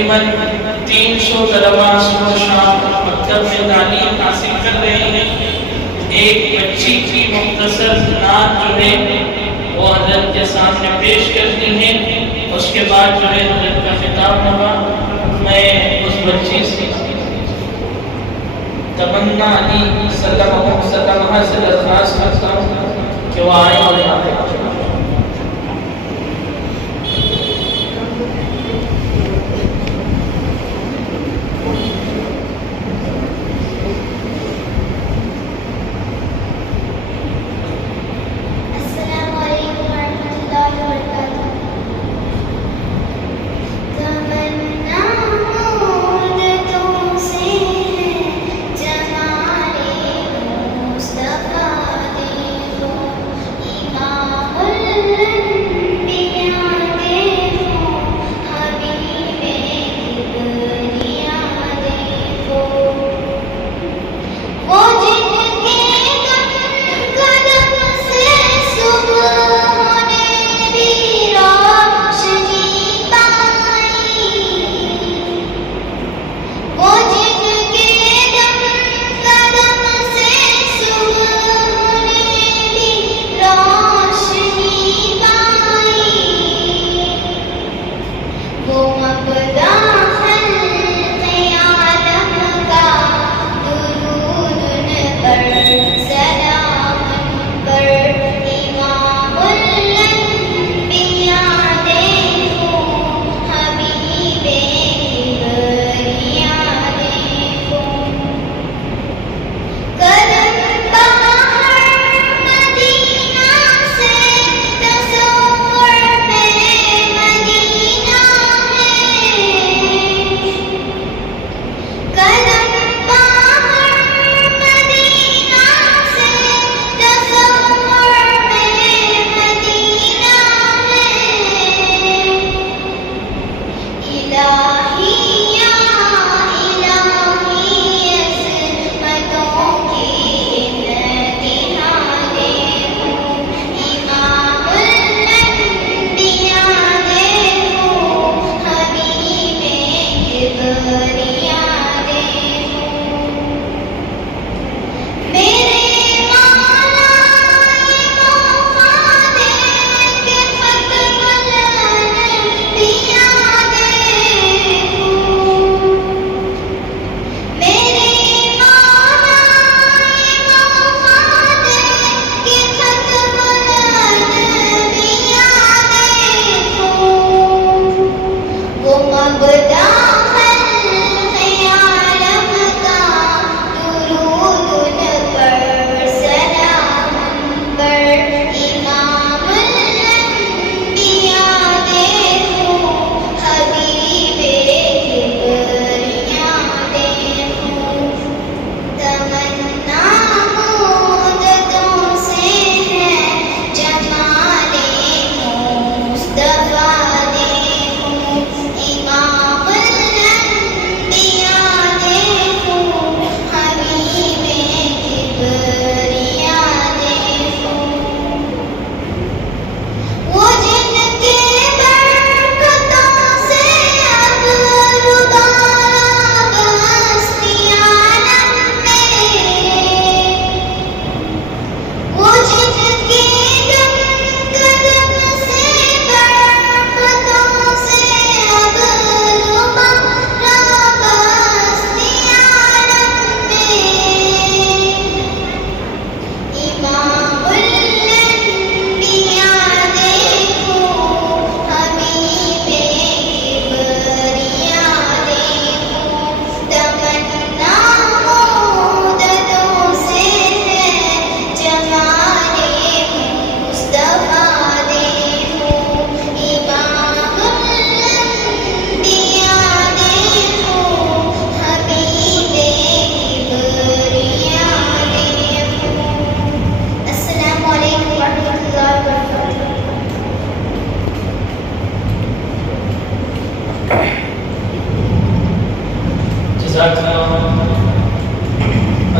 تقریباً 300 طلبا صبح شام مکتب میں تعلیم حاصل کر رہے ہیں۔ ایک بچی کی مختصر نعت جو ہے وہ حضرت کے سامنے پیش کرنی ہے، اس کے بعد جو ہے حضرت کا خطاب ہوگا۔ میں اس بچی سے تمنا علی سلمہ سے درخواست کرتا ہوں کہ وہ آئے اور یہاں پہ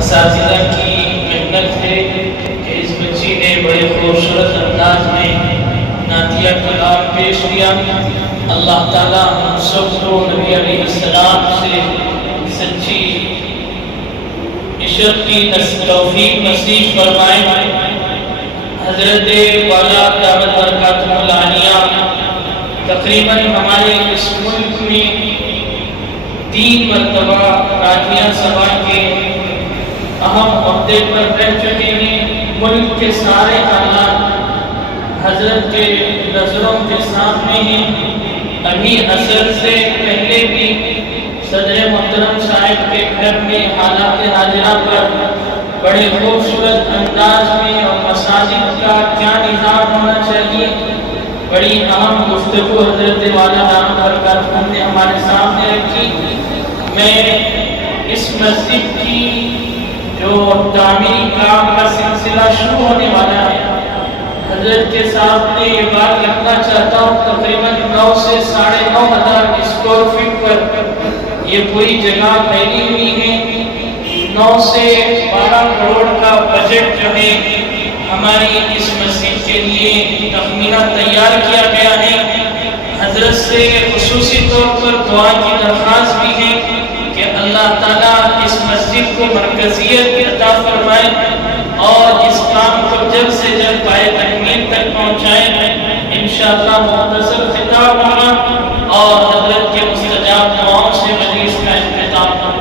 اساتذہ کی محنت ہے کہ اس بچی نے بڑے خوبصورت انداز میں نعتیہ کلام پیش کیا۔ اللہ تعالیٰ ہم سب کو نبی علیہ السلام سے سچی عشق کی توفیق نصیب فرمائے۔ حضرت والا دعوت برکاتہ العالیہ تقریباً ہمارے اس ملک میں 3 مرتبہ راجیہ سبھا کے اہم عہدے پر رہ چکے ہیں۔ ملک کے سارے حالات حضرت کے نظروں کے سامنے ہیں۔ ابھی عصر سے پہلے بھی صدر محترم صاحب کے گھر میں حالات حاضرہ پر بڑے خوبصورت انداز میں اور مساجد کا کیا نظام ہونا چاہیے بڑی اہم گفتگو حضرت والا دامت برکاتہ نے ہمارے سامنے رکھی۔ میں اس مسجد کی جو تعمیری کام کا سلسلہ شروع ہونے والا ہے حضرت کے سامنے یہ بات رکھنا چاہتا ہوں۔ تقریباً 9 سے 9,500 اسکوائر فٹ پر یہ پوری جگہ پھیلی ہوئی ہے۔ 9 سے 12 کروڑ کا بجٹ جو ہے ہماری اس مسجد کے لیے تخمینہ تیار کیا گیا ہے۔ حضرت سے خصوصی طور پر دعا کی درخواست بھی ہے کہ اللہ تعالیٰ اس مسجد کو مرکزیت عطا فرمائے اور اس کام کو جلد سے جلد پائے تکمیل تک پہنچائے۔ انشاءاللہ مختصر خطاب ہوگا اور حضرت کے مستجاب دعاؤں سے مجلس کا اختتام ہوگا۔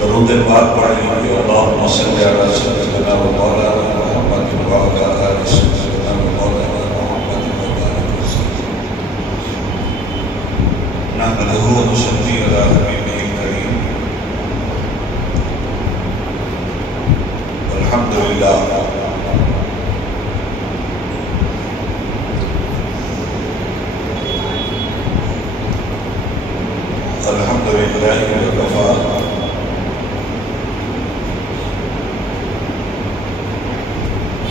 درود پاک پڑھیں گے۔ اللہم صلی علی سیدنا و مولانا محمد و علی آل سیدنا و مولانا محمد و بارک وسلم۔ نحمدہ و نصلی علی حبیبہ الکریم۔ الحمدللہ الحمدللہ وکفی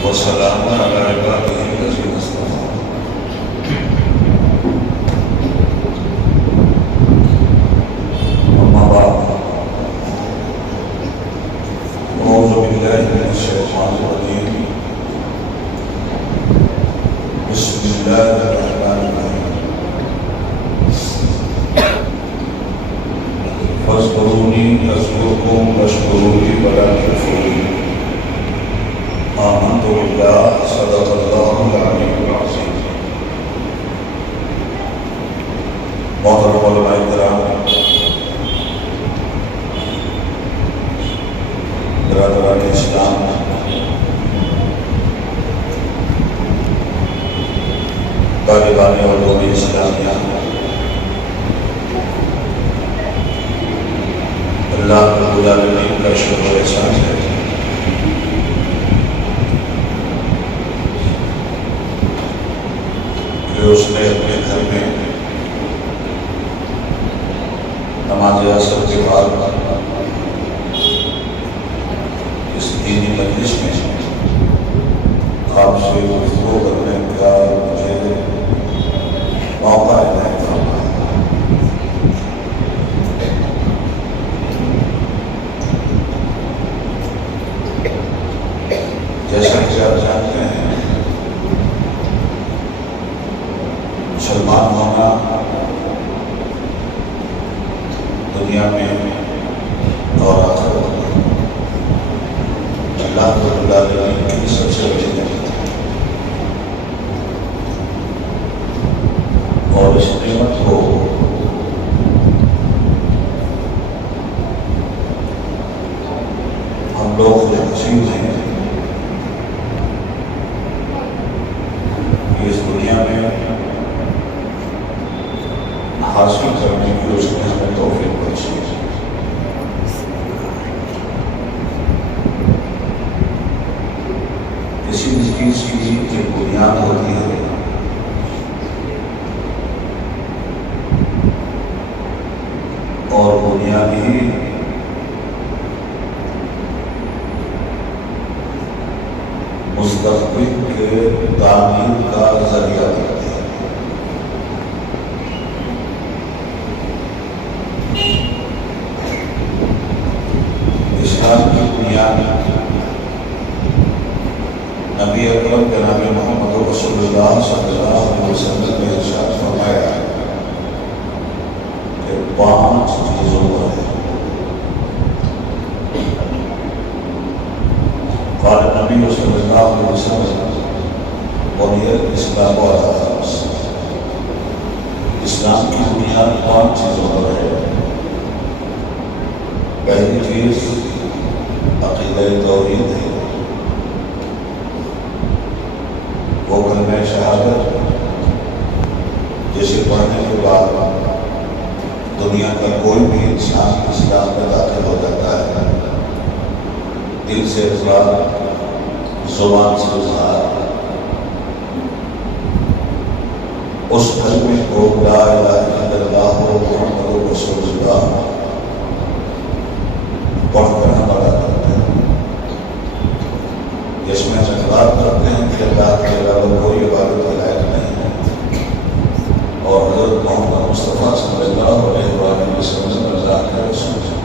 وسلام علی عبادہ الذین اصطفی۔ اما بعد، اعوذ باللہ من الشیطان الرجیم، بسم اللہ الرحمن الرحیم۔ فاذکرونی اذکرکم واشکروا لی ولا تکفرون۔ آمنت باللہ صدق اللہ العلی العظیم۔ محترم علماء کرام، برادران اسلام، طالبان علوم اسلامیہ، اللہ رب العالمین کا شکر و احسان ہے کہ اس نے اپنے گھر میں نماز عصر کے بعد اس دینی مجلس میں آپ سے گفتگو کرنے کا مجھے موقع عنایت فرمایا۔ جیسا کہ آپ جانتے ہیں، مسلمان ہونا دنیا میں اور آخرت میں اللہ رب العالمین کی سب سے بڑی نعمت ہے، اور اس نعمت کو ہم لوگ خوش نصیب ہیں کہ اس دنیا میں حاصل کرنے کی اس نے ہمیں توفیق بخشی ہے۔ کسی بھی چیز کی ایک بنیاد ہوتی ہے، اور مستقبل کے تعمیر کا ذریعہ بنتے ہیں۔ اسلام کی بنیاد نبی اکرم جناب محمد رسول اللہ صلی اللہ علیہ وسلم نے ارشاد فرمایا کہ 5 چیزوں پر ہے۔ قال نبی صلی اللہ علیہ وسلم بنی الاسلام علی خمس، اسلام کی بنیاد 5 چیزوں پر ہے۔ پہلی چیز عقیدہ توحید ہے، وہ کلمہ شہادت جسے پڑھنے کے بعد دنیا کا کوئی بھی انسان اسلام میں داخل ہو جاتا ہے۔ دل سے اقرار، زبان سے اظہار، اس کلمے کو لا الہ الا اللہ محمد رسول اللہ پڑھ کر ہم ادا کرتے ہیں، جس میں اقرار کرتے ہیں کہ اللہ کے علاوہ کوئی عبادت کے لائق نہیں ہے، اور حضرت محمد مصطفیٰ صلی اللہ علیہ وآلہ وسلم اللہ کے رسول ہیں۔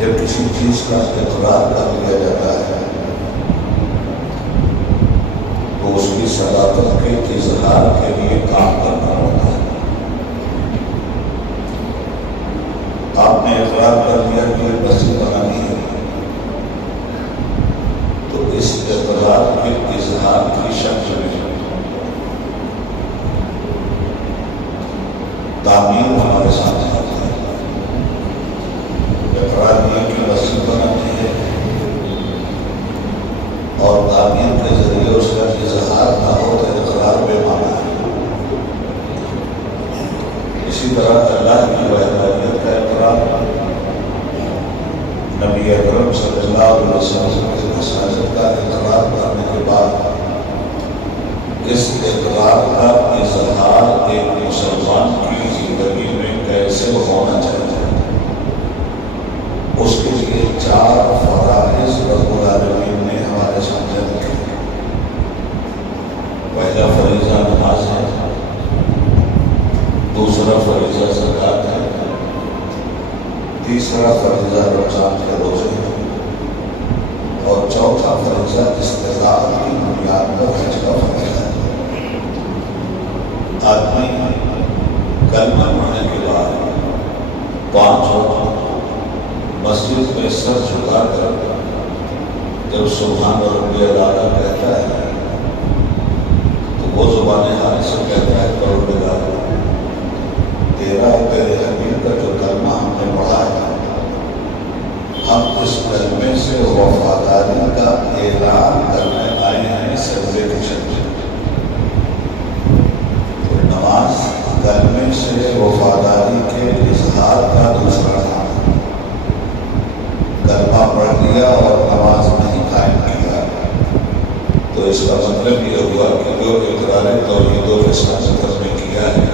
جب کسی چیز کا اقرار کر لیا جاتا ہے تو اس کی صداقت کے اظہار کے لیے کام کرنا ہوتا ہے۔ آپ نے اقرار کر لیا کہ مسجد بنانی ہے، تو اس اقرار کے اظہار کی شکل میں تعمیر ہمارے سامنے آتا ہے۔ اقرار کیا کہ مسجد بنانی ہے اور تعمیر کے ذریعے اس کا اظہار نہ ہو تو اقرار بے معنی ہے۔ اسی طرح اللہ کی وحدانیت کا اقرار، نبی اکرم صلی اللہ علیہ وسلم کی رسالت کا اقرار کرنے کے بعد اس اقرار کا اظہار ایک مسلمان کی زندگی میں کیسے ہونا چاہیے، اس کے لیے 4 فرائض رب العالمین نے ہمارے سامنے رکھے۔ پہلا فریضہ نماز ہے، دوسرا فریضہ زکوٰۃ ہے، تیسرا فریضہ رمضان کے روزے ہیں، اور چوتھا فریضہ استطاعت کی بنیاد پر حج کا فریضہ ہے۔ آدمی کلمہ پڑھنے کے بعد 5 وقت مسجد میں سر جھکا کر جب سبحان ربی الاعلیٰ کہتا ہے تو وہ زبان حال سے کہتا ہے پروردگار تیرا تیرے حبیب کا جو کلمہ ہم نے پڑھا ہے، ہم اس کلمے سے وفاداری کا اعلان کرنے آئے ہیں سجدے کی شکل میں۔ تو نماز کلمے سے وفاداری کے اظہار کا دوسرا نام ہے۔ کلمہ پڑھ لیا اور نماز نہیں قائم کیا تو اس کا مطلب یہ ہوا کہ جو اقرار توحید و رسالت میں کیا ہے،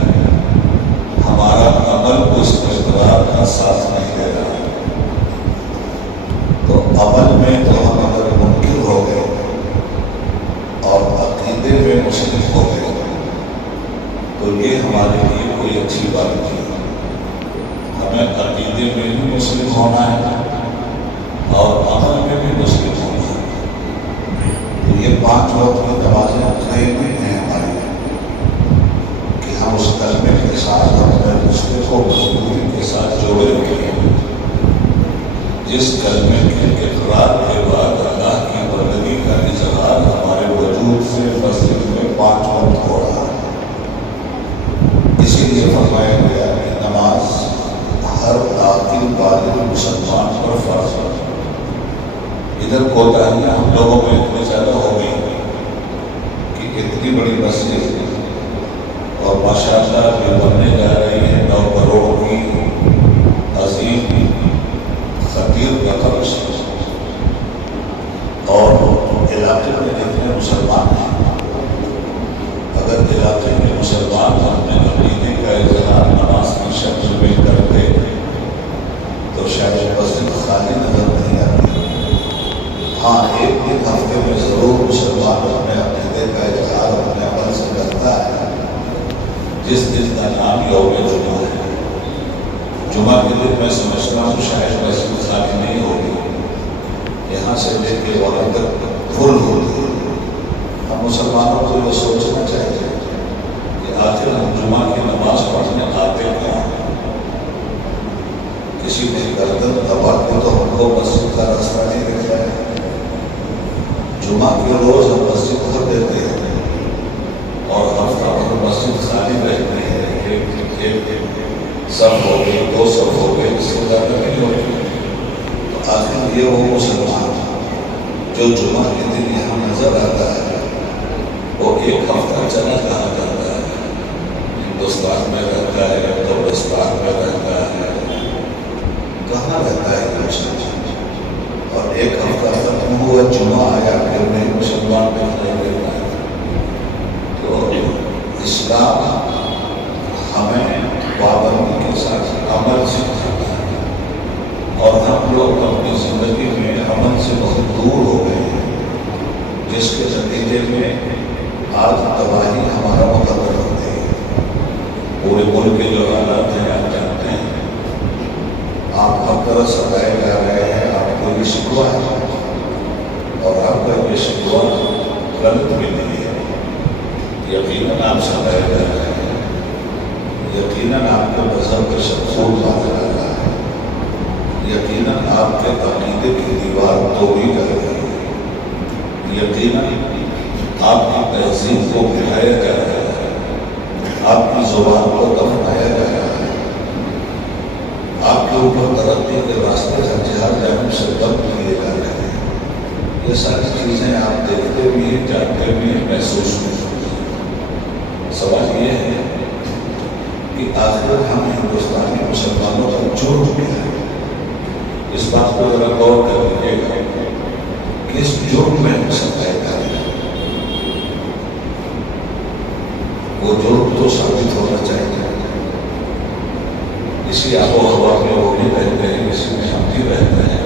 ہمارا عمل اس اقرار کا ساتھ نہیں دے رہا ہے۔ تو عمل میں تو ہم اگر منکر ہو گئے اور عقیدے میں مسلم ہو گئے تو یہ ہمارے لیے کوئی اچھی بات نہیں ہے۔ ہمیں عقیدے میں بھی مسلم ہونا ہے اور عمل میں بھی مسلم ہونا ہے۔ تو یہ 5 وقت کی نمازیں قائم ہیں ہماری کہ ہم اس کلمے کے ساتھ اپنے رشتے کو مضبوطی کے ساتھ جوڑے ہوئے ہیں، جس کلمے کے اقرار کے بعد اللہ کی بندگی کا اظہار ہمارے وجود سے مسجد میں 5 وقت ہو رہا ہے۔ اسی لیے فرمایا گیا کہ نماز ہر عاقل بالغ مسلمان پر فرض ہے۔ ادھر کوتاہیاں ہم لوگوں میں اتنی زیادہ ہو گئی کہ اتنی بڑی مسجد اور ماشاءاللہ یہ بننے جا رہی ہے 9 کروڑ کی عظیم خطیر رقم سے، اور علاقے میں جتنے مسلمان ہیں، اگر علاقے میں مسلمان اپنے عقیدے کا اظہار نماز کی شکل میں کرتے تو شاید مسجد جمعہ کے دن میں سمجھتا ہوں شاید مسجد خالی نہیں ہوگی، یہاں سے لے کے وہاں تک پھل ہوگی۔ ہم مسلمانوں کو یہ سوچنا چاہیے کہ آخر ہم جمعہ کی نماز پڑھنے آتے کیا؟ کسی نے گردن دبا کے تو ہم کو مسجد کا راستہ نہیں دکھایا ہے۔ جمعہ کے روز ہم مسجد بھر دیتے ہیں اور ہفتہ بھر مسجد خالی رہتی ہے، ایک صف ہو گئی، 2 صف ہو گئے، اس سے زیادہ نہیں ہوگی۔ تو آخر یہ وہ مسلمان جو جمعہ کے دن یہاں نظر آتا ہے وہ ایک ہفتہ چلا کہاں جاتا ہے؟ ہندوستان میں رہتا ہے، قبرستان میں رہتا ہے، کہاں رہتا ہے یہ مسلمان؟ اور ایک ہفتہ ختم ہوا، جمعہ آیا، پھر نہیں مسلمان میں نہیں دیتا ہے۔ تو اسلام ہمیں پابندی کے ساتھ عمل سکھاتا ہے، اور ہم لوگ اپنی زندگی میں عمل سے بہت دور ہو گئے ہیں، جس کے نتیجے میں آج تباہی ہمارا مقرر ہو گئی ہے۔ پورے ملک کے جو حالات ہیں آپ جانتے ہیں، آپ ہر طرح ستائے جا رہے ہیں، آپ کو یہ شکوہ ہے اور آپ کا یہ شکوہ غلط بھی نہیں ہے۔ یقیناً آپ ستائے جا رہے ہیں، یقیناً آپ کو مذہب کا شخصوت مانا جا رہا ہے، یقیناً آپ کے عقیدے کی دیوار توڑی جا رہی ہے، یقیناً آپ کی تہذیب کو مٹایا جا رہا ہے، آپ کی زبان کو دفنایا جا رہا ہے، آپ کے اوپر ترقی کے راستے ہر جانب سے بند کیے جا رہے ہیں۔ یہ ساری چیزیں آپ دیکھتے بھی ہیں، جانتے بھی ہیں، محسوس بھی ہوتی ہیں۔ سوال یہ ہے کہ آخر ہم ہندوستانی مسلمانوں کا جرم کیا ہے؟ اس بات کو ذرا غور کر لیجیے گا، کس جرم میں ہم ستائے جا رہے ہیں؟ وہ جرم تو ثابت ہونا چاہیے۔ اسی آب و ہوا میں وہ بھی رہتے ہیں، اسی میں ہم بھی رہتے ہیں،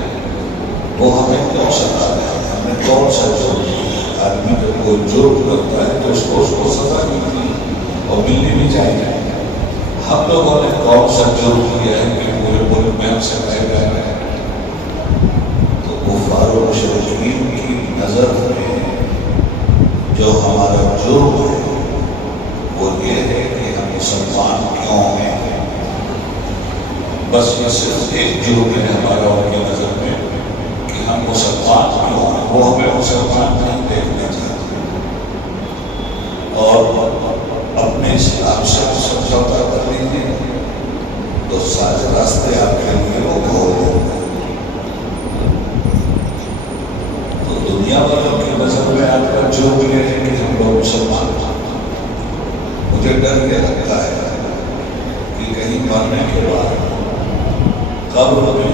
وہ ہمیں کیوں ستا رہے ہیں؟ ہمیں کون سا جرم کیا؟ آدمی جب کوئی جرم کرتا ہے تو اس کو سزا ملتی ہے اور ملنی بھی چاہیے۔ ہم لوگوں نے کون سا جرم کیا ہے کہ پورے ملک میں ہم ستائے جا رہے ہیں؟ تو کفار و مشرکین کی نظر میں جو ہمارا جرم ہے وہ یہ ہے کہ ہم مسلمان کیوں ہیں۔ بس یہ صرف ایک جرم ہے ہمارا ان کی نظر میں کہ ہم مسلمان کیوں ہیں، وہ ہمیں مسلمان نہیں دیکھنا چاہتے اور اپنے اسلام سے سمجھوتا کر لیجیے تو سارے راستے آپ کے لیے وہ کھول دیں گے۔ تو دنیا والوں کی نظر میں آپ کا جرم یہ ہے کہ ہم لوگ مسلمان ہیں۔ مجھے ڈر یہ لگتا ہے کہ کہیں مرنے کے بعد قبر میں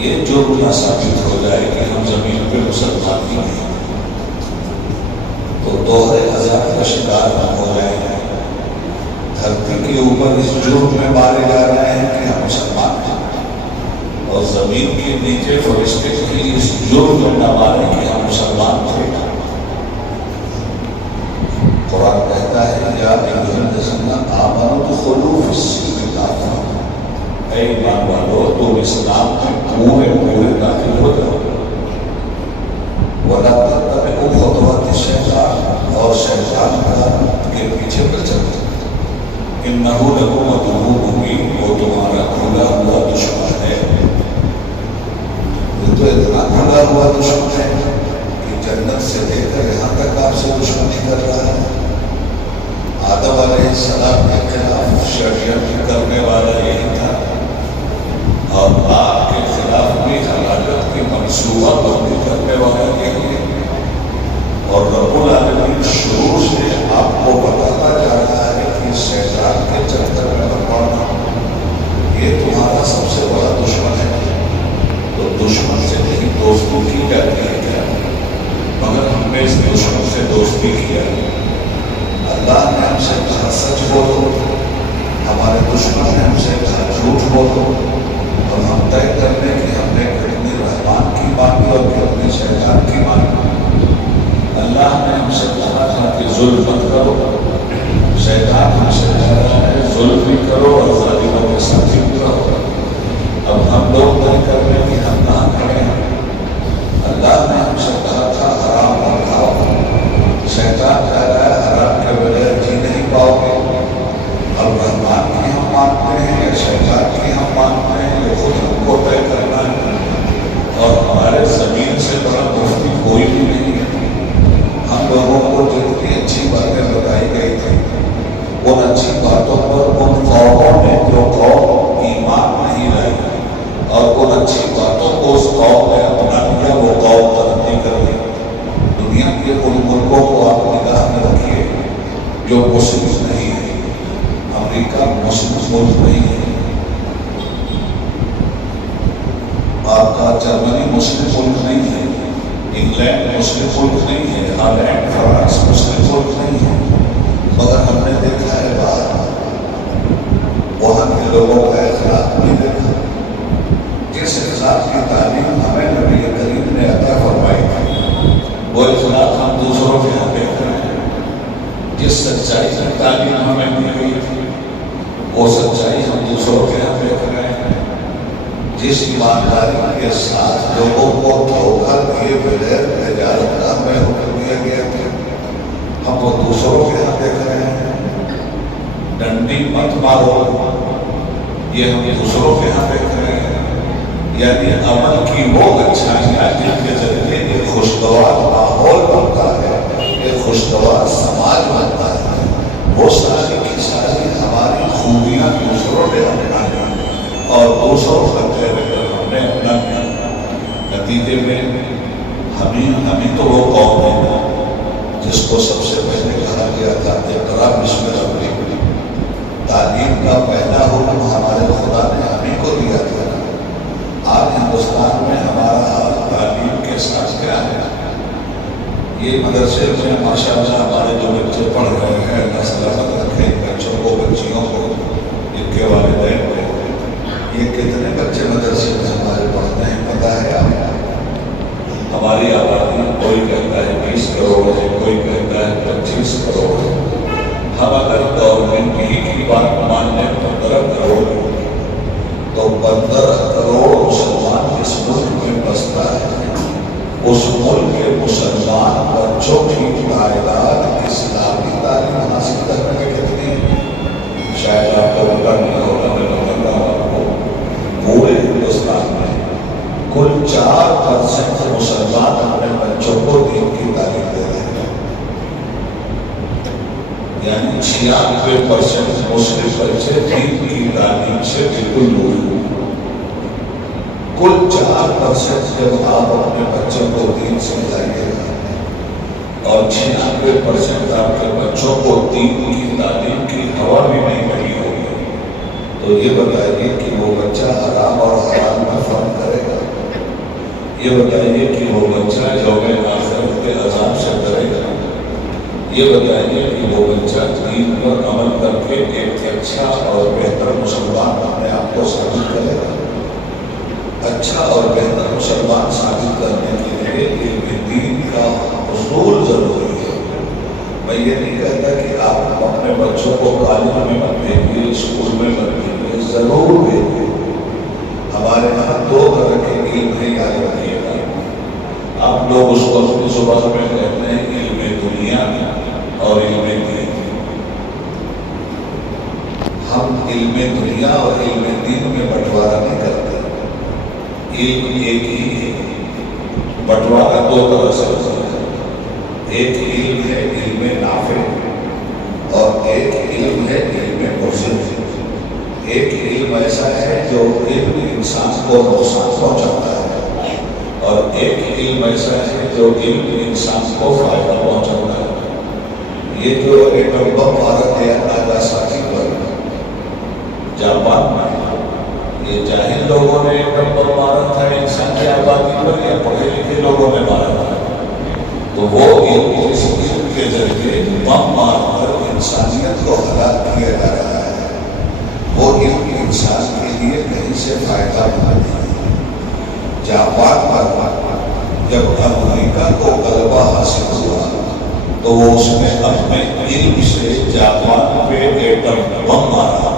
یہ جرم نہ ثابت ہو جائے کہ ہم زمین پہ مسلمان ہی ہیں، تو دوہرے عذاب کا شکار ہو جائیں گے۔ دھرتی کے اوپر اس جرم میں مارے جا رہے ہیں کہ ہم مسلمان ہیں، اور زمین کے نیچے فرشتے کی اس جرم میں نہ مارے کہ ہم مسلمان تھے۔ قرآن کہتا ہے یا ایھا الذین آمنوا ادخلوا فی السلم کافہ، اے ایمان والو تم اسلام میں پورے داخل ہو جاؤ۔ وَلَا تَتَّبِعُوا خُطُوَاتِ الشَّیطان، اور شیطان کے پیچھے پر چلو۔ إِنَّهُ لَکُمْ عَدُوٌّ مُبِینٌ، وہ تمہارا کھلا ہوا دشمن ہے۔ وہ تو اتنا کھلا ہوا دشمن ہے کہ جنت سے لے کر یہاں تک آپ سے دشمنی کر رہا ہے۔ آدم علیہ السلام کے خلاف شریعت کرنے والا یہی تھا، اور آپ کے خلاف بھی ہلاکت کی منصوبہ بندی کرنے والا یہی ہے۔ اور رب العالمین شروع سے آپ کو بتاتا جا رہا ہے کہ شیطان کے چکر میں نہ پڑنا، یہ تمہارا سب سے بڑا دشمن ہے۔ تو دشمن سے نہیں دوستی کی جاتی ہے کیا؟ مگر ہم نے اس دشمن سے دوستی کیا۔ اللہ نے ہم سے کہا سچ بولو، ہمارے دشمن نے ہم سے کہا جھوٹ بولو، اور ہم طے کر لیں کہ ہم نے کتنی رحمان کی مانی اور کتنی شیطان کی مانی۔ اللہ نے ہم سے کہا تھا کہ ظلم مت کرو، شیطان ہم سے کہہ رہا ہے ظلم بھی کرو اور ظالموں کے ساتھ نہیں لائی اور ان اچھی باتوں کو اس قوم میں اپنا لیا، وہ قوم ترقی کر گئی۔ دنیا کے ان ملکوں کو آپ نگاہ میں رکھیے جو مسلم نہیں ہے۔ امریکہ مسلم ملک نہیں ہے، آپ کا جرمنی مسلم ملک نہیں ہے، انگلینڈ مسلم ملک نہیں ہے، ہالینڈ فرانس مسلم ملک نہیں ہے، مگر ہم نے دیکھا ہے باہر وہاں کے لوگوں کا اخلاق نہیں دیکھا۔ جس اخلاق کی تعلیم ہمیں نبی کریم نے عطا فرمائی تھی، وہ اخلاق ہم دوسروں کے یہاں دیکھ رہے ہیں۔ جس سچائی کی تعلیم ہمیں مل گئی تھی، وہ سچائی ہم دوسروں کے یہاں دیکھ رہے ہیں۔ جس ایمانداری کے ساتھ لوگوں کو دھوکہ دیے بغیر تجارت کا ہمیں حکم دیا گیا تھا، ہم وہ دوسروں کے یہاں دیکھ رہے ہیں۔ ڈنڈی مت مارو، یہ ہم دوسروں کے یہاں دیکھ رہے ہیں۔ یعنی عمل کی وہ اچھائیاں جن کے ذریعے ایک خوشگوار ماحول بنتا ہے، ایک خوشگوار سماج بنتا ہے، وہ ساری کی ساری ہماری خوبیاں دوسروں نے اپنا لی اور دوسروں کا ہم نے اپنا لیا۔ نتیجے میں ہمیں تو وہ قوم ہے جس کو سب سے پہلے کہا گیا تھا اقرا بسم ربک، تعلیم کا پہلا حکم ہمارے خدا نے ہمیں کو دیا تھا۔ آج ہندوستان میں ہمارا حال تعلیم کے ساتھ کیا ہے؟ یہ مدرسے میں ماشاءاللہ ہمارے جو بچے پڑھ رہے ہیں، اللہ سلامت رکھے ان بچوں کو، بچیوں کو، ان کے والدین کو۔ یہ کتنے بچے مدرسے میں ہمارے پڑھتے ہیں پتہ ہے آپ؟ ہماری آبادی کوئی کہتا ہے 20 کروڑ ہے، کوئی کہتا ہے 25 کروڑ ہے۔ ہم اگر گورنمنٹ کی بات مان لیں 15 کروڑ تو 15 کروڑ مسلمان جس ملک میں بستا ہے، اس ملک کے مسلمان بچوں کی تعداد اسلامی تعلیم حاصل کرنے میں کتنی ہے؟ شاید آپ کو پتہ نہیں ہوگا، میں بتاتا ہوں آپ کو، پورے ہندوستان میں کل 4% مسلمان اپنے بچوں کو دین کی تعلیم دے رہے ہیں، یعنی 96% مسلم بچے دین کی تعلیم سے بالکل دور ہیں۔ کل 4% جب آپ اپنے بچوں کو دین سمجھائیے گا اور 96% آپ کے بچوں کو دین کی تعلیم کی ہوا بھی نہیں لگی ہوگی، تو یہ بتائیے کہ وہ بچہ حرام اور حلال میں فرق کرے گا؟ یہ بتائیے کہ وہ بچہ یوم آخرت کے عذاب سے ڈرے گا؟ یہ بتائیے کہ وہ بچہ دین پر عمل کر کے ایک اچھا اور بہتر مسلمان اپنے آپ کو ثابت کرے گا؟ اچھا اور بہتر مسلمان ثابت کرنے کے لیے علم دین کا حصول ضروری ہے۔ میں یہ نہیں کہتا کہ آپ اپنے بچوں کو کالج میں مت بھیجیے، اسکول میں مت بھیجیے، ضرور بھیجیے۔ ہمارے یہاں 2 طرح کے علم ہے، یاد رکھیے گا۔ آپ لوگ اس کو اپنی زبان میں کہتے ہیں علم دنیا اور علم دین۔ ہم علم دنیا اور علم دین میں بٹوارا نہیں کرتے، علم ایک ہی ہے، بٹوارا 2 طرح سے ہوتا ہے۔ ایک علم ہے علم نافع اور ایک علم ہے علم مضر۔ ایک علم ایسا ہے جو علم انسان کو نقصان پہنچاتا ہے اور ایک علم ایسا ہے جو علم انسان کو فائدہ پہنچاتا ہے۔ یہ جو ایٹم بم مارا گیا ناگاساکی پر جاپان میں، یہ جاہل لوگوں نے ایٹم بم مارا تھا انسان کی آبادی پر یا پڑھے لکھے لوگوں نے مارا تھا؟ تو وہ علم جس علم کے ذریعے بم مار کر انسانیت کو ہلاک کیا جا رہا ہے، وہ علم انسان کے لیے کہیں سے فائدہ مند نہیں۔ جاپان پر جب امریکہ کو غلبہ حاصل ہوا تو وہ اس نے اپنے علم سے جاپان پہ ایٹم بم مارا،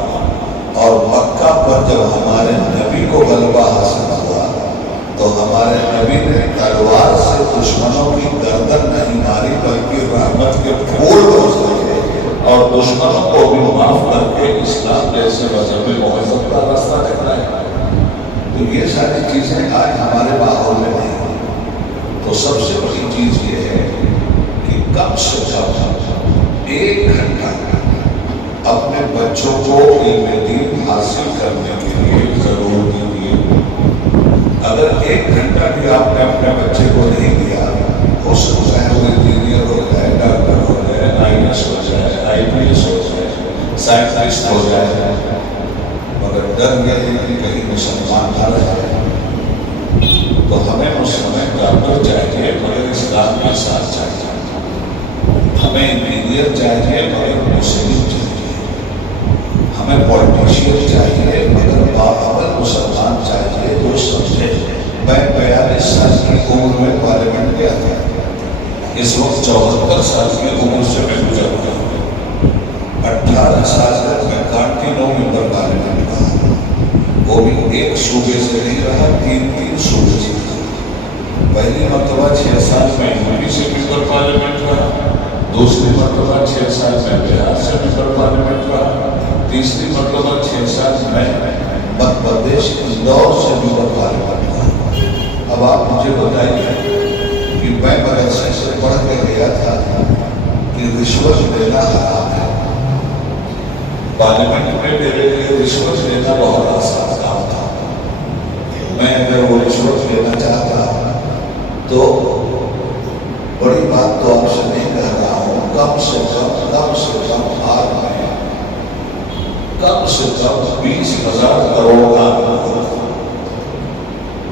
اور مکہ پر جب ہمارے نبی کو غلبہ حاصل ہوا تو ہمارے نبی نے تلوار سے دشمنوں کی گردن نہیں ماری بلکہ رحمت کے پھول برسائے اور دشمنوں کو بھی معاف کر کے اسلام جیسے مذہب مہذب کا راستہ دکھایا۔ تو یہ ساری چیزیں آج ہمارے ماحول میں نہیں ہیں۔ تو سب سے بڑی چیز یہ ہے کہ کم سے کم 1 گھنٹہ اپنے بچوں کو علم دین حاصل کرنے کے لیے ضرور دیجیے. اگر 1 گھنٹہ بھی آپ نے اپنے بچے کو نہیں دیا، ہو سکتا ہے وہ انجینئر ہو جائے، ڈاکٹر ہو جائے، IAS ہو جائے، IPS ہو جائے، سائنٹسٹ ہو جائے، مگر ڈر یہ ہے کہ کہیں مسلمان نہ رہے. تو ہمیں اس سمے ڈاکٹر چاہیے مگر اسلام کے ساتھ چاہیے، ہمیں انجینئر چاہیے مگر مسلم چاہیے، ہمیں پولیٹیشین چاہیے مگر باعمل مسلمان چاہیے جو سمجھے. میں 42 سال کی عمر میں پارلیمنٹ گیا تھا، اس وقت 74 سال کی عمر سے میں گزر رہا ہوں. 18 سال تک میں کانٹینو ممبر پارلیمنٹ رہا، وہ بھی ایک صوبے سے نہیں رہا، 3 صوبے سے. پہلی مرتبہ 6 سال میں یوپی سے ممبر پارلیمنٹ رہا، دوسری مرتبہ 6 سال میں بہار سے ممبر پارلیمنٹ رہا، تیسری مرتبہ 6 سال میں مدھیہ پردیش اندور سے ممبر پارلیمنٹ رہا. اب آپ مجھے بتائیے کہ میں مدرسے سے پڑھ کے گیا تھا کہ رشوت لینا حرام ہے. پارلیمنٹ میں میرے لیے رشوت لینا بہت آسان کام تھا. میں اگر وہ رشوت لینا چاہتا تو بڑی بات تو آپ سے نہیں کہہ رہا ہوں، کم سے کم آج میں کم سے کم 20,000 کروڑ کا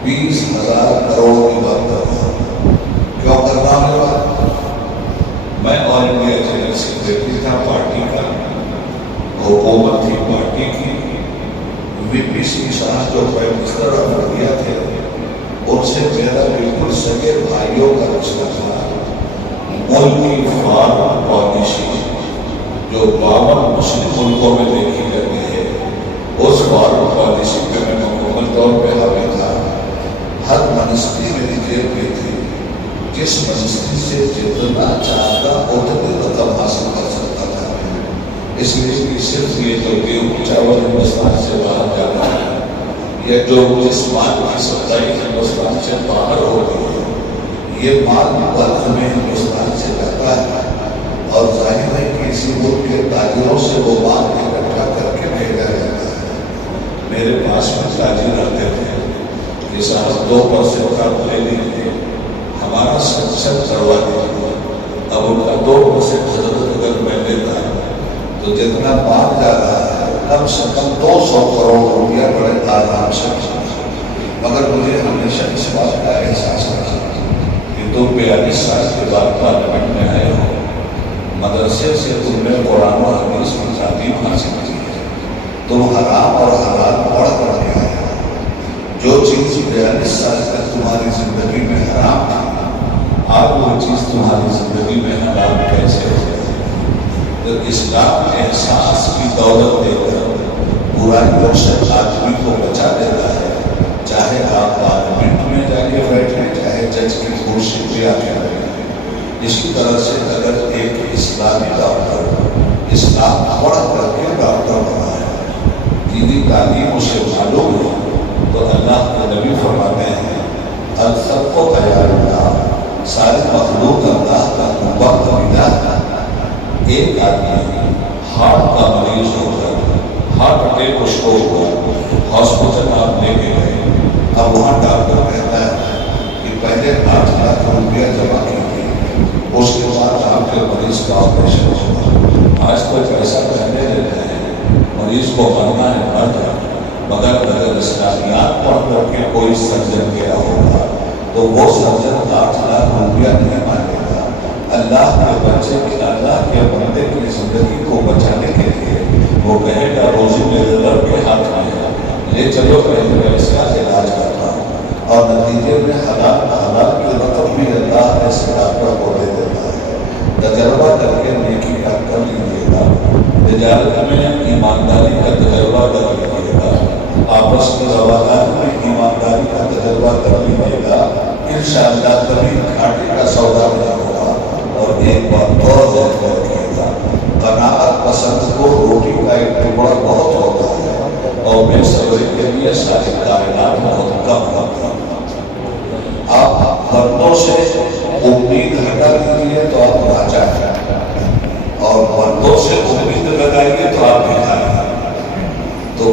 20,000 کروڑ کی بات کر رہا ہوں. کیوں کر رہا ہوں یہ بات؟ میں آل انڈیا جنرل سیکریٹری تھا پارٹی کا، حکومت تھی پارٹی کی. VPC صاحب جو پرائم منسٹر آف انڈیا تھے، ان سے میرا بالکل سگے بھائیوں کا رشتہ تھا. ملک کی فارم پالیسی جو 52 مسلم ملکوں میں دیکھی جاتی ہے، اس فارم پالیسی پہ میں مکمل طور پہ حاوی تھا. ہر منسٹری میری جیب میں تھی، جس منسٹری سے جتنا چاہتا اتنی رقم حاصل کر سکتا تھا. اس لیے کہ صرف یہ جو گیہوں چاول ہندوستان سے باہر جاتا ہے، یا جو جس مال کی سپلائی ہندوستان سے باہر ہو گئی ہے، یہ مال بلک میں ہندوستان سے جاتا ہے اور ظاہر ہے کہ اسی ملک کے تاجروں سے وہ مال اکٹھا کر کے بھیجا جاتا ہے. میرے پاس میں تاجر آتے تھے کہ صاحب 2% کا لے لیجیے، ہمارا سنسد کروا دیجیے. اب ان کا 2% حضرت اگر میں لیتا تو جتنا مال جا رہا ہے کم سے کم 200 کروڑ روپیہ بڑے آرام سے. مگر مجھے ہمیشہ اس بات کا احساس رہا کہ تم 42 سال کے بعد پارلیمنٹ میں آئے ہو، مدرسے سے تم نے قرآن و حدیث کی تعلیم حاصل کی ہے، تم حرام اور حلال پڑھ کر کے آئے ہو. جو چیز 42 سال تک تمہاری زندگی میں حرام تھی، آج وہ چیز تمہاری زندگی میں حلال کیسے ہو گئی؟ تو اسلام احساس کی دولت دے کر برائیوں سے آدمی کو بچا دیتا ہے. چاہے آپ پارلیمنٹ میں جا کے بیٹھے، چاہے جج کی کرسی پہ آ کے بیٹھے. اسی طرح سے اگر ایک اسلامی ڈاکٹر اسلام پڑھ کر کے ڈاکٹر بنا ہے، دینی تعلیم اسے معلوم ہے، تو اللہ کے نبی فرماتے ہیں الخلق عیال اللہ، ساری مخلوق اللہ کا کنبہ قبیلہ ہے. ایک آدمی ہارٹ کا مریض ہو کر ہارٹ اٹیک اس کو ہوا، ہاسپٹل آپ لے کے گئے. اب وہاں ڈاکٹر کہتا ہے کہ پہلے 8 لاکھ روپیہ جمع کیجیے، اس کے بعد آپ کے مریض کا آپریشن ہوگا. آج کوئی پیسہ پہلے لیتے ہیں، مریض کو مرنا ہے مر جائے. مگر اگر اسلامیات پڑھ کر کے کوئی سرجن گیا ہوگا تو وہ سرجن 8 لاکھ روپیہ نہیں مانگے گا. اللہ کے بچے کی، اللہ کے بندے کی زندگی کو بچانے کے لیے وہ کہے گا روزی میرے رب کے ہاتھ میں ہے، لے چلو پہلے میں اس کا علاج کرتا ہوں. اور نتیجے میں حلال کی رقم بھی اللہ اس ڈاکٹر کو دے دیتا ہے. تجربہ کر کے نیکی کا کر لیجیے گا، تجارت میں ایمانداری کا تجربہ کر لیجیے گا، آپس کی رواداری میں ایمانداری کا تجربہ کر لیجیے گا. انشاءاللہ کبھی گھاٹے کا سودا نہیں ہوگا. اور ایک بات اور ذہن میں رکھیے گا، قناعت پسند کو روٹی کا ایک ٹکڑا بہت ہوتا ہے اور بے صبری کے لیے ساری کائنات بہت کم ہوتا ہے. آپ بندوں سے امید ہٹا دیجیے تو آپ راجا ہیں، اور بندوں سے امید لگائیے تو آپ بھکاری ہیں. تو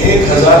1000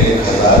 1000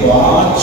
5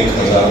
1000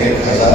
1000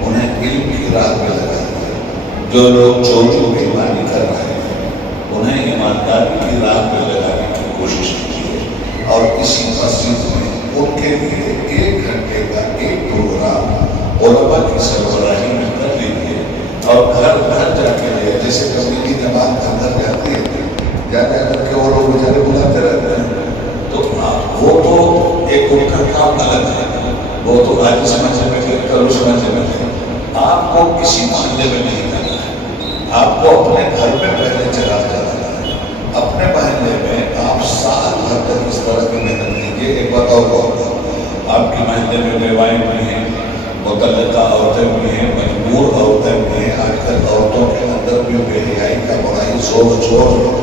انہیں علم کی راہ میں لگا دیا۔ جو لوگ چوری بےایمانی کر رہے ہیں انہیں ایمانداری کی راہ میں لگانے کی کوشش کی ہے، اور اسی مسجد میں ان کے لیے 1 گھنٹے کا ایک پروگرام علماء کی سربراہی میں کر لیجیے، اور گھر گھر جا کے لے، جیسے کمیٹی جماعت اندر جاتی ہے جا کر کے وہ لوگ بیچارے بلاتے رہتے ہیں، تو وہ تو ایک ان کا کام الگ ہے، وہ تو آج سمجھنے میں کل سمجھنے میں، آپ کو کسی محلے میں نہیں کرنا ہے، آپ کو اپنے گھر میں پہلے چلا جانا ہے، اپنے محلے میں آپ سال بھر تک اس طرح کی محنت کیجیے۔ ایک بات اور بہت، آپ کے محلے میں بیوائیں بھی ہیں، متعلقہ عورتیں بھی ہیں، مجبور عورتیں بھی ہیں، آج کل عورتوں کے اندر بھی بے حیائی کا بڑا ہی زور،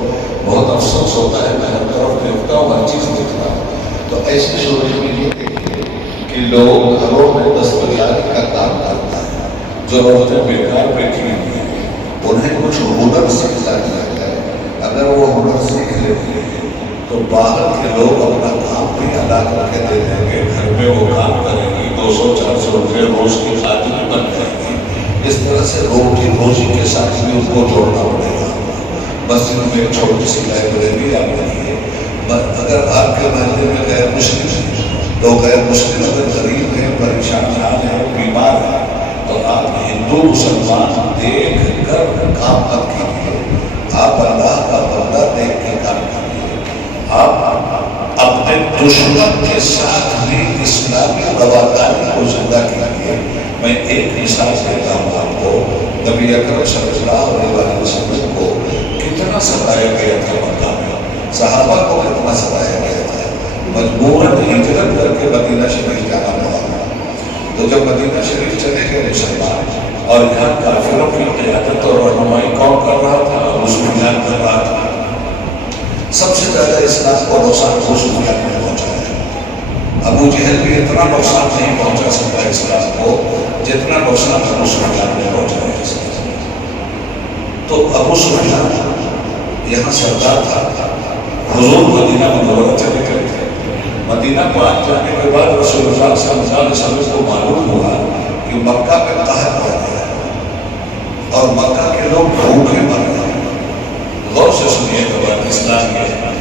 بہت افسوس ہوتا ہے، میں ہر طرف دیکھتا ہوں، ہر چیز دیکھتا ہوں، تو ایسی صورت میں یہ دیکھیے کہ لوگ گھروں میں دستکاری کا کام کرتا ہے، جو عورتیں بیکار بیٹھی ہوئی ہیں انہیں کچھ ہنر سیکھنا چاہیے۔ اگر وہ ہنر سیکھ لیتے ہیں تو باہر کے لوگ اپنا کام بھی ادا کر کے دے دیں گے، گھر میں وہ کام کریں گی، 200-400 روپے روز کی خادم بن جائیں گی۔ اس طرح سے روزی کے ساتھ بھی ان کو جوڑنا پڑے گا۔ مسجد میں ایک چھوٹی سی لائبریری آپ رکھیے، اگر آپ کے محلے میں غیر مسلم ہیں تو غیر مسلم اگر غریب ہیں، پریشان ہیں، بیمار ہیں، تو آپ ہندو مسلمان دیکھ کر کام مت کیجیے، آپ اللہ کا بندہ دیکھ کے کام کیجیے۔ آپ اپنے دشمن کے ساتھ بھی اسلامی رواداری کو زندہ کیجیے۔ میں ایک مثال دیتا ہوں آپ کو، نبی اکرم صلی اللہ علیہ وسلم کو کتنا ستایا گیا تھا مکہ میں، صحابہ کو کتنا ستایا گیا تھا، مجبوراً ہجرت کر کے مدینہ شریف جانا پڑا۔ تو جب مدینہ شریف چلے گئے مسلمان، اور یہاں کافروں کی قیادت اور رہنمائی کون کر رہا تھا؟ ابو سفیان کر رہا تھا۔ سب سے زیادہ اسلام کو نقصان ابو سفیان نے پہنچایا۔ ابو جہل بھی اتنا نقصان نہیں پہنچا سکتا اسلام کو جتنا نقصان ابو سفیان نے پہنچایا اسلام۔ تو ابو سفیان یہاں سردار تھا، حضور مدینہ منورہ چلے گئے تھے۔ مدینہ پہنچ جانے کے بعد رسول اللہ صلی اللہ علیہ وسلم کو معلوم ہوا کہ مکہ میں قحط ہو گیا اور مکہ کے لوگ بھوکے مر گئے۔ غور سے سنیے تو بات اسلام کی ہے۔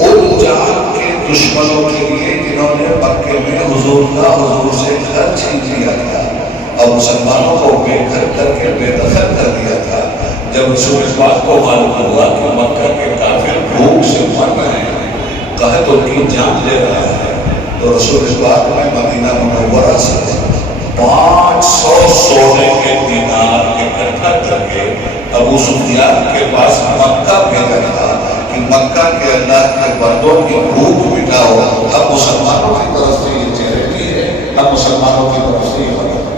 ان جہاں کے دشمنوں کے لیے جنہوں نے مکے میں حضور سے گھر چھین لیا تھا اور مسلمانوں کو بے گھر کر کے بے دخل کر دیا تھا، جب رسول اس بات کو معلوم ہوا کہ مکہ کے کافر بھوک سے مر رہے ہیں، قحط ان کی جان لے رہا ہے، تو رسول اس بات میں مدینہ منورہ سے 500 سونے کے دینار اکٹھا کر کے ابو سفیان کے پاس مکہ بھیجا تھا کہ مکہ کے اللہ کے بندوں کی بھوک مٹاؤ۔ اب مسلمانوں کی طرف سے یہ چیریٹی ہے، اب مسلمانوں کی طرف سے یہ مدد۔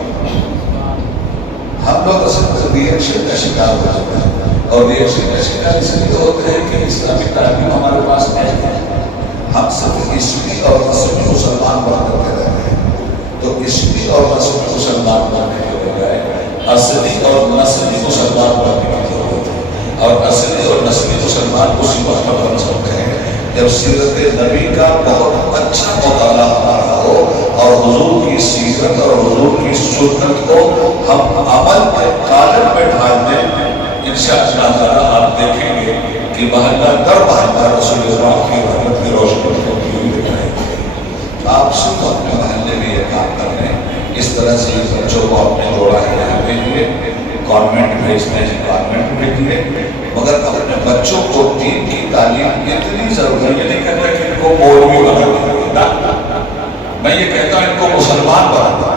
ہم لوگ اصل میں ریئیکشن کا شکار ہو جاتے ہیں، اور ریئیکشن کا شکار اس لیے ہوتے ہیں کہ اسلامی تعلیم ہمارے پاس نہیں ہے۔ ہم صرف عیسوی اور نسلی مسلمان بن کرتے رہتے ہیں، تو عیسوی اور نسلی مسلمان بننے کے بجائے اصلی اور نسلی مسلمان بننے کی ضرورت ہے۔ اور اصلی اور نسلی مسلمان اسی وقت بن سکتے ہیں جب سیرت نبی کا بہت اچھا مطالعہ ہمارا ہو، اور حضور کی سیرت اور حضور کی سنت کو ہم عمل کے قالب میں ڈھال دیں۔ انشاءاللہ تعالیٰ آپ دیکھیں گے کہ محلہ در محلہ رسول اللہ کی رحمت کی روشنی ہوتی ہوئی دکھائے گی۔ آپ صرف اپنے محلے میں یہ کام کر رہے ہیں، اس طرح سے بچوں کو آپ نے جوڑا ہے، یہاں بھیجیے، کانوینٹ بھیجتے ہیں کانوینٹ بھیجیے، مگر اپنے بچوں کو دین کی تعلیم اتنی ضروری ہے۔ یہ نہیں کہتا کہ ان کو مولوی بنا دیں، میں یہ کہتا ہوں ان کو مسلمان بنا دیں،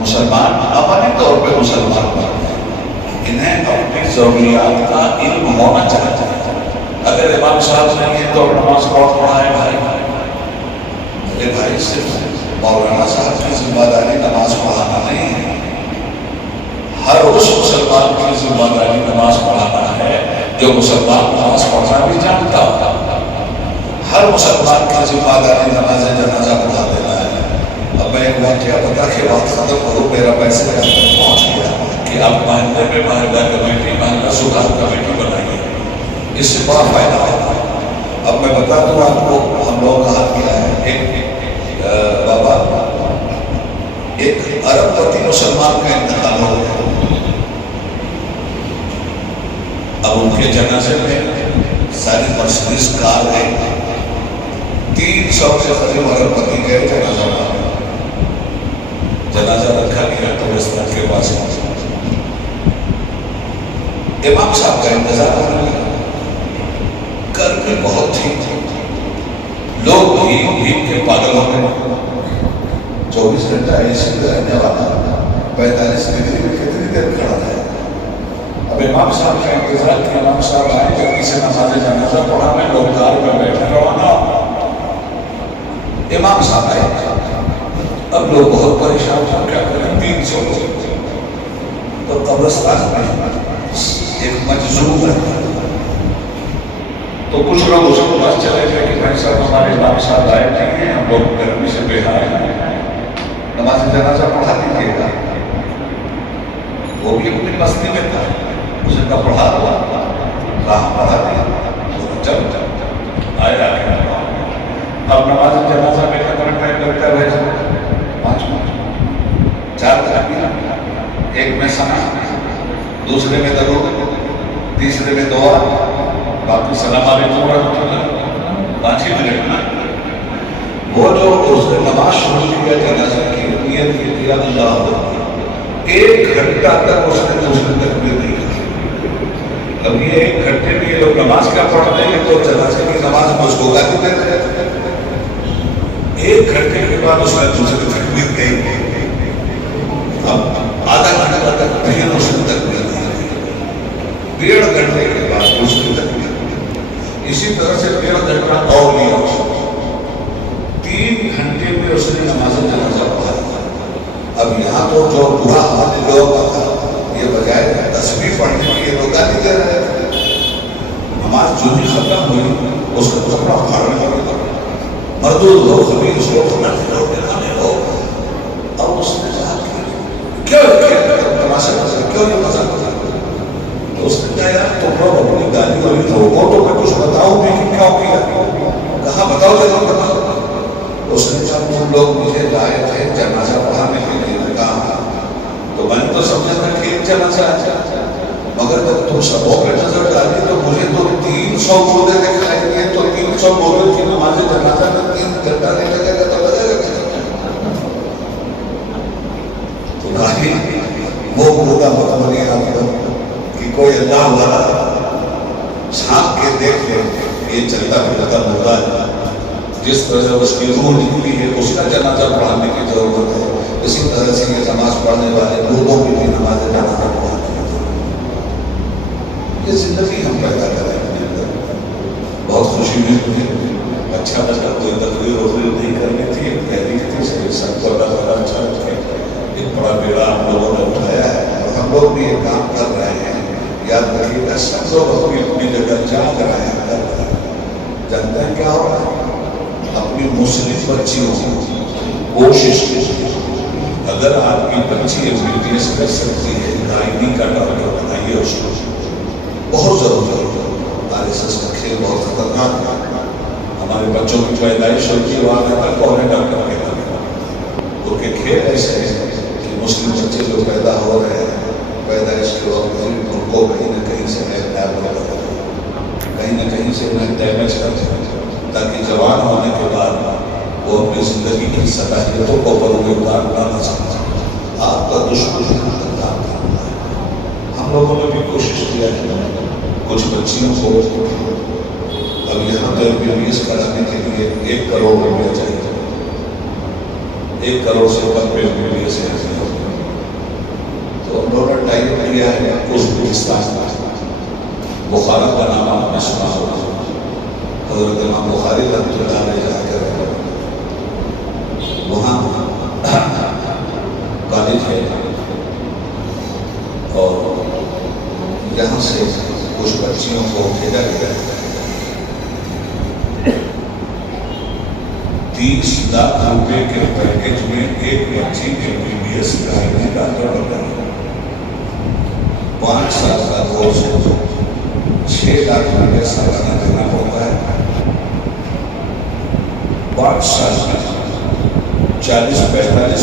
مسلمان عملی طور پہ مسلمان بنا دیں۔ انہیں اپنی ضروریات کا علم ہونا چاہتا ہے۔ اگر امام صاحب نہیں ہے تو نماز کون پڑھائے بھائی؟ میرے بھائی، صرف مولانا صاحب کی ذمہ داری نماز پڑھانا نہیں ہے، ہر اس مسلمان کی ذمہ داری نماز پڑھانا ہے جو مسلمان نماز پڑھنا بھی جانتا ہو۔ ہر مسلمان کی ذمہ داری نماز جنازہ پڑھا دینا ہے۔ اب میں ایک واقعہ بتا کے بات ختم کروں، میرا پیسے پہنچ گیا کہ آپ محلے میں محلہ کمیٹی، محلہ سدھار کمیٹی بنائیے، اس سے بڑا فائدہ ہوگا۔ اب میں بتا دوں آپ کو ہم لوگ کہاں کیا ہے، ایک بابا ایک عرب پتی مسلمان کا انتقال ہو گیا. اب ان کے جنازے میں ساری مرسڈیز کار گئی, 300 سے قریب عرب پتی گئے جنازہ پڑھنے. جنازہ رکھا گیا تو اس طرح کے پاس امام صاحب کا انتظار ہونے لگا. گرمی بہت تھی, لوگ بھیگ کے پاگل ہو گئے. 24 گھنٹہ اسی میں رہنے والا 45 ڈگری میں کتنی دیر کھڑا ہے. اب امام صاحب کا انتظار کہ امام صاحب آئے, جلدی سے نماز جنازہ پڑھا میں, لوگ کار میں بیٹھے روانہ. امام صاحب آئے, اب لوگ بہت پریشان تھا, کیا کریں, 300 لوگ. تو قبرستان میں ایک مجذوب ہے, تو کچھ لوگ اس کے پاس چلے گئے کہ بھائی صاحب ہمارے امام صاحب آئے نہیں ہیں, ہم لوگ گرمی سے بے حال ہیں, نماز جنازہ پڑھا دیجیے گا. وہ بھی اپنی بستی میں تھا, اسے کا پڑھا دو, راہ پڑھا دیا, چل آئے آ کے. اب نماز جنازہ میں خبر ٹائم لگتا ہے بھائی صاحب 5 منٹ, 4 تکبیر, ایک میں ثنا, دوسرے میں درود, تیسرے میں دعا, باقی سلام علیکم ورحمۃ اللہ, 5 ہی منٹ نا. وہ جو اس نے نماز شروع کیا جنازہ کی, نیت کی دیا اللہ, 1 گھنٹہ تک اس نے دوسرے تکبیر نہیں کی. اب یہ 1 گھنٹے میں یہ لوگ نماز کیا پڑھتے ہیں, تو جنازے کی نماز مشغولہ کی دیتے ہیں. 1 گھنٹے کے بعد اس نے دوسرے تکبیر کہی. اب آدھا گھنٹہ تک پھر اس نے تکبیر نہیں کی. 1.5 گھنٹے کے بعد دوسری تکبیر. اسی طرح سے 1.5 گھنٹہ اور لیا. 3 گھنٹے میں اس نے نماز جنازہ پڑھا. اب یہاں تو جو برا حال لوگ تھا, یہ بجائے تسبیح پڑھنے کے لیے لوگ گالی دے رہے تھے. نماز جو بھی ختم ہوئی, اس کا کپڑا اکھاڑنے لگا, مردود ہو, خبیث ہو, ننگے ہو, نکانے ہو. اب اس نے کہا کیوں یہ مزہ کرتا. تو اس نے کہا یار تم لوگ اپنی گالی والی روکو تو میں کچھ بتاؤں بھی کہ کیوں کیا. کہا بتاؤ ضرور بتاؤ. اس نے کہا تم لوگ مجھے لائے تھے جنازہ پڑھانے کے لیے. کہا تو میں نے تو سمجھا تھا کہ ایک جنازہ ہے, مگر جب تم سبوں پہ نظر ڈالی تو مجھے تو 300 بودے دکھائی دیے. تو 300 بودے کی نماز جنازہ میں 3 گھنٹہ نہیں لگے گا تو لگے گا. تو کہیں وہ بودا مت بنی آپ کو کہ کوئی اللہ والا چھانپ کے دیکھ لے یہ چلتا پھرتا مردہ ہے, جس طرح سے اس کی روح نکلی ہے اس کا جنازہ پڑھانے کی ضرورت ہے. اسی طرح سے یہ نماز پڑھنے والے لوگوں کی بھی نماز جنازہ پڑھانے کی ضرورت ہے. یہ زندگی ہم پیدا کریں اپنے اندر. بہت خوشی ہوئی مجھے, اچھا لگا. کوئی تقریر وقریر نہیں کرنی تھی, پہلی تھی سے سب کو اللہ تعالیٰ اچھا رکھے. ایک بڑا بیڑا ہم لوگوں نے اٹھایا ہے اور ہم لوگ بھی یہ کام کر رہے ہیں. یاد رکھیے گا سب لوگ اپنی اپنی جگہ جاگ رہے ہیں, کر رہے ہیں. جانتے ہیں کیا ہو رہا ہے, اپنی مسلم بچیوں کی کوشش کی. اگر آپ کی بچی MBBS کر سکتی ہے, گائنی کا ڈاکٹر بنائیے اس کو. بہت ضرورت ہے. RSS کا کھیل بہت خطرناک ہے. ہمارے بچوں کی پیدائش ہوتی ہے, وہاں رہتا کون ہے ڈاکٹر کے نام. ان کے کھیل ایسے ہیں کہ مسلم بچے جو پیدا ہو رہے ہیں پیدائش کے وقت ان کو کہیں نہ کہیں سے کہیں نہ کہیں سے انہیں ڈیمیج کرتے ہیں, تاکہ جوان ہونے کے بعد وہ اپنی زندگی کی صلاحیتوں کو بروئے کار نہ سمجھیں. آپ کا دشمن کام کرنا ہے. ہم لوگوں نے بھی کوشش کیا ہے کچھ بچیوں کو اب یہاں تو MBBS کرانے کے لیے 1 کروڑ روپیہ چاہیے. 1 کروڑ سے کم پہ MBBS ہے. تو ہم لوگوں نے ٹائپ کیا ہے ازبکستان کا. بخارا کا نام آپ نے سنا ہوگا. حضرت امام بخاری رحمۃ اللہ علیہ جا کر وہاں کالج ہے اور یہاں سے کچھ بچیوں کو بھیجا گیا. 30 لاکھ روپے کے پیکج میں ایک بچی MBBS کا ڈاکٹر بن رہی ہے. 5 سال کا کورس ہے. 6 لاکھ روپے سالانہ دینا ہوتا ہے. 5 سال میں 40-45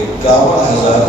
51,000